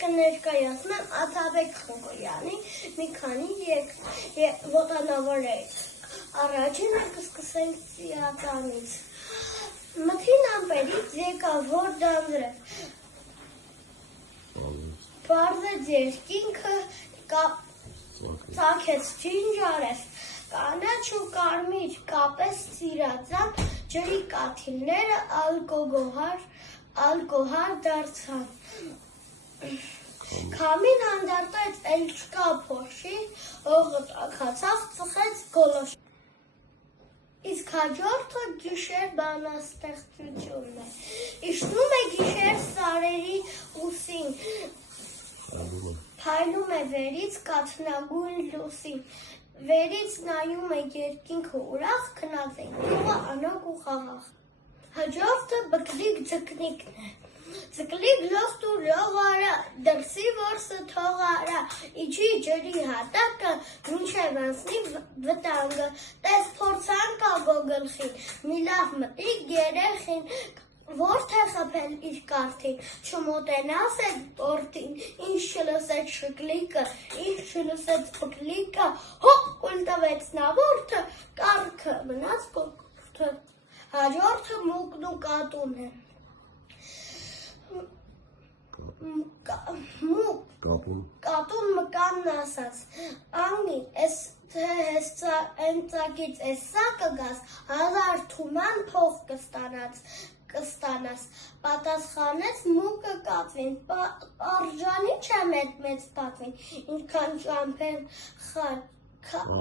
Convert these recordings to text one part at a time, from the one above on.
կներկայացնեմ Աթաբեկ Խնկոյանի մի քանի ոտանավորներից։ Առաջինը կսկսենք ծիածանից։ Մթին ամպերից եկավ հոր դանձրև, պարզեց երկինքը, ծագեց ջինջարև, կանաչ ու կարմիր կապես ծիրածան, ջրի կաթիլները ալկոհար դարձան։ Քամին հանդարտեց էլ չկա փոշի, հողը տաքացավ, ծխեց գոլոշ։ Իսկ հաջորդը գիշեր բանաստեղծությունն է։ Իջնում է գիշեր սարերի ուսին, փայլում է վերից կաթնագույն լուսին, վերից նայում է երկինքը ուրախ, քնած է գյուղը անոք ու խաղաղ։ Հաջորդը բկլիկ ձկնիկն է։ Ձկլիկ լոխտ ու լող արա, դրսի որսը թող արա, իջի ջրի հատակը, մինչև անցնի վտանգը, տես փորձանք ագո գլխին, մի լավ մտիկ երեխին, ворդ է խփել իր կարթին, չմոտենաս է տորտին, ինչ չլսեց շկլիկը, ինչ չլսեց բկլիկը, հոպ կուլ տվեց նա որդը, կառքը մնաց կոկորդը։ Հաջորդը մուկն ու կատուն է։ Կատուն մկանն ասաց, անգին, ենցակից էսա կգաս, 1000 թուման փող կստանաս, պատասխանեց մուկը կատվին, արժանի չեմ մեծ պատվին, ինչքան ճամփեն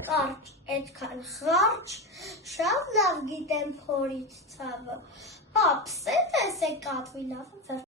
կարճ, էդքան խարճ, շատ լավ գիտեմ փորից ցավը, պապս է տեսե կատվի լավը։